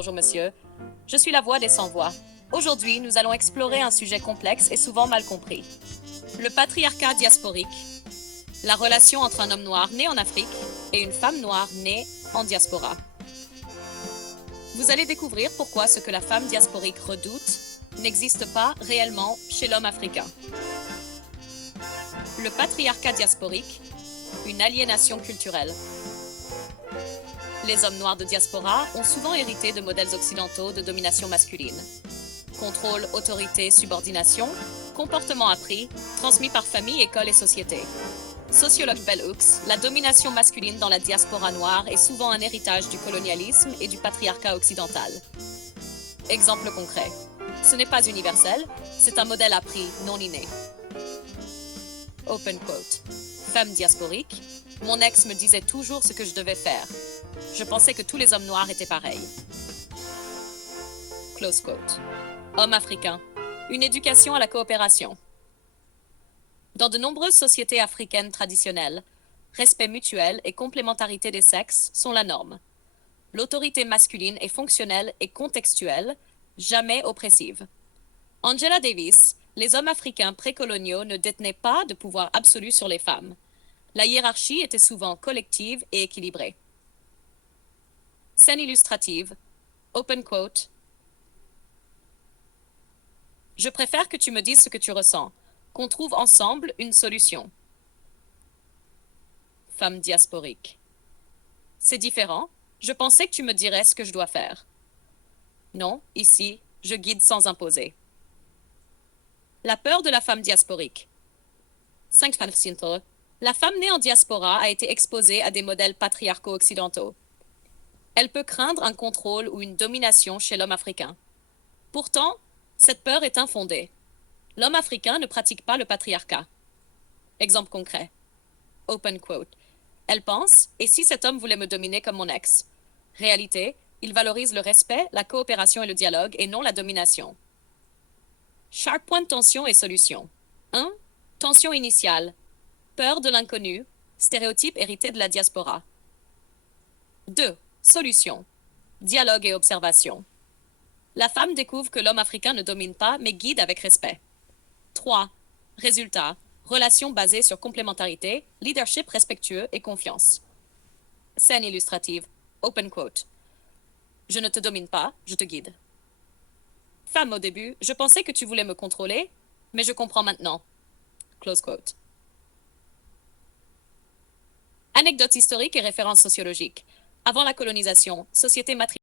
Bonjour monsieur. Je suis la voix des sans-voix. Aujourd'hui, nous allons explorer un sujet complexe et souvent mal compris. Le patriarcat diasporique, la relation entre un homme noir né en Afrique et une femme noire née en diaspora. Vous allez découvrir pourquoi ce que la femme diasporique redoute n'existe pas réellement chez l'homme africain. Le patriarcat diasporique, une aliénation culturelle. Les hommes noirs de diaspora ont souvent hérité de modèles occidentaux de domination masculine. Contrôle, autorité, subordination, comportement appris, transmis par famille, école et société. Sociologue Bell Hooks, la domination masculine dans la diaspora noire est souvent un héritage du colonialisme et du patriarcat occidental. Exemple concret. Ce n'est pas universel, c'est un modèle appris, non inné. Open quote. Femme diasporique, mon ex me disait toujours ce que je devais faire. Je pensais que tous les hommes noirs étaient pareils. Close quote. Homme africain, une éducation à la coopération. Dans de nombreuses sociétés africaines traditionnelles, respect mutuel et complémentarité des sexes sont la norme. L'autorité masculine est fonctionnelle et contextuelle, jamais oppressive. Angela Davis, les hommes africains précoloniaux ne détenaient pas de pouvoir absolu sur les femmes. La hiérarchie était souvent collective et équilibrée. Scène illustrative. Open quote. Je préfère que tu me dises ce que tu ressens, qu'on trouve ensemble une solution. Femme diasporique. C'est différent. Je pensais que tu me dirais ce que je dois faire. Non, ici, je guide sans imposer. La peur de la femme diasporique. 5%. La femme née en diaspora a été exposée à des modèles patriarcaux occidentaux. Elle peut craindre un contrôle ou une domination chez l'homme africain. Pourtant, cette peur est infondée. L'homme africain ne pratique pas le patriarcat. Exemple concret. Open quote. Elle pense, et si cet homme voulait me dominer comme mon ex? Réalité, il valorise le respect, la coopération et le dialogue, et non la domination. Chaque point de tension et solution. 1. Tension initiale. Peur de l'inconnu, stéréotype hérité de la diaspora. 2. Solution. Dialogue et observation. La femme découvre que l'homme africain ne domine pas, mais guide avec respect. 3. Résultat. Relation basée sur complémentarité, leadership respectueux et confiance. Scène illustrative. Open quote. Je ne te domine pas, je te guide. Femme au début, je pensais que tu voulais me contrôler, mais je comprends maintenant. Close quote. Anecdote historique et référence sociologique. Avant la colonisation, société matrilinéaire.